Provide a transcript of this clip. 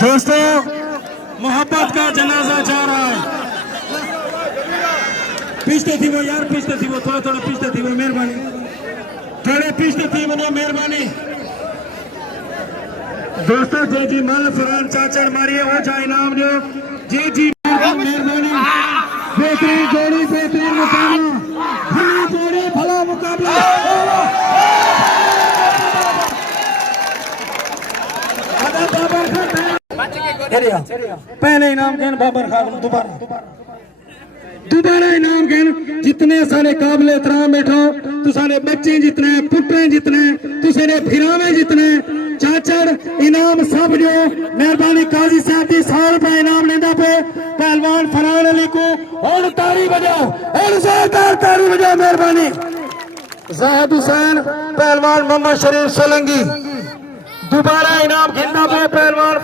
दोस्तों मोहब्बत का जनाजा जा रहा है। पीछे थी वो यार, पीछे थी वो, थोड़ा थोड़ा पीछे थी वो, मेहरबानी थोड़े पीछे थी वो, मेहरबानी दोस्तों। जे जी मल फरान चाचड़ मारिए वो जा इनाम दो। जे जी मेहरबानी, बेहतरीन जोड़ी, बेहतरीन मुकाबला, भली जोड़ी, भला मुकाबला। पहले इनाम के बाबर खान, दोबारा इनाम के जितने सारे काबिल एहतराम बैठो, तो सारे बच्चे जितने, पुट्टे जितने, तो सारे फिरावे जितने, चाचड़ इनाम सब जो मेहरबानी काजी साहब की 100 रुपए इनाम लेंदा पे पहलवान फरहान अली को। और ताली बजाओ, और जोरदार ताली बजाओ मेहरबानी। जाहिद हुसैन पहलवान मोहम्मद शरीफ सोलंकी दोबारा इनाम खेलना पे पहलवान